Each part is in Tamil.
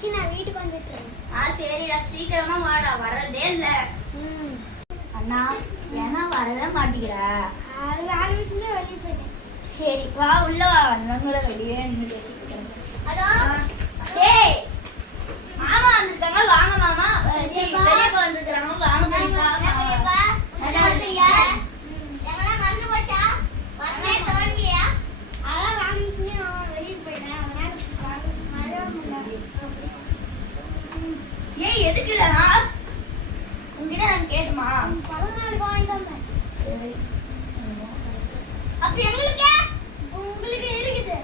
ஆயிடுச்சு, நான் வீட்டுக்கு வந்துட்டேன். சரிடா, சீக்கிரமா வாடா. வரதே இல்ல. அண்ணா ஏன்னா வரவே மாட்டேங்கிற? அது வேலை விஷயமே வெளியே போயிட்டேன். சரி வா, உள்ள வா. வந்தவங்கள வெளியே நின்று பேசிக்கிட்டு. ஹலோ டேய், மாமா வந்திருக்காங்க. வாங்க மாமா. சரி பெரியப்பா வந்திருக்காங்க. வாங்க பெரியப்பா. நல்லா இருக்கீங்க? எங்கெல்லாம் மறந்து போச்சா? வரவே தோணலையா? அதான் வேலை விஷயமே வெளியே போயிட்டேன். அதனால வரவே முடியல. ஏய் எதுக்குடா? உங்ககிட்ட நான் கேட்டுமா? பிறந்தநாளுக்கு வாங்கிட்டு வந்தேன். சரி. அப்ப எங்களுக்கு உங்களுக்கு இருக்குது.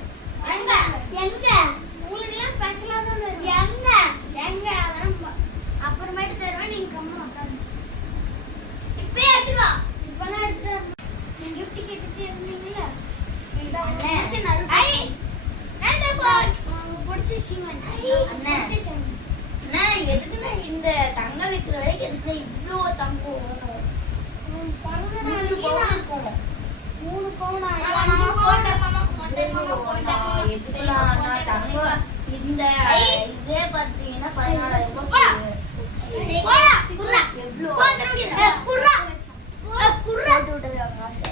எங்க எங்க உங்களுக்கு எல்லாம் ஸ்பெஷலா தான் தருவேன். எங்க எங்க அதெல்லாம் அப்புறமேட்டு தருவேன். நீங்க கம்முன்னு உட்காருங்க. இப்பயே எடுத்து வா. இப்பெல்லாம் எடுத்து நீங்க gift கேட்டுட்டு இருந்தீங்கல்ல, அண்ணே. ஐ நல்ல போன். உங்களுக்கு பிடிச்ச சிவன். அண்ணே. அண்ணா எதுக்குன்னா இந்த தங்க வைக்கிற வரைக்கும் எதுக்கு இவ்ளோ தங்கம் வேணும்? பிறந்தநாளுக்கு 3 பவுன் இருக்கும். 3 பவுனா? எதுக்குலாம் அண்ணா தங்கம் இந்த இதே பார்த்தீங்கன்னா 14,000 ரூபாய். எவ்வளோ போட்டு விட்டது காசு.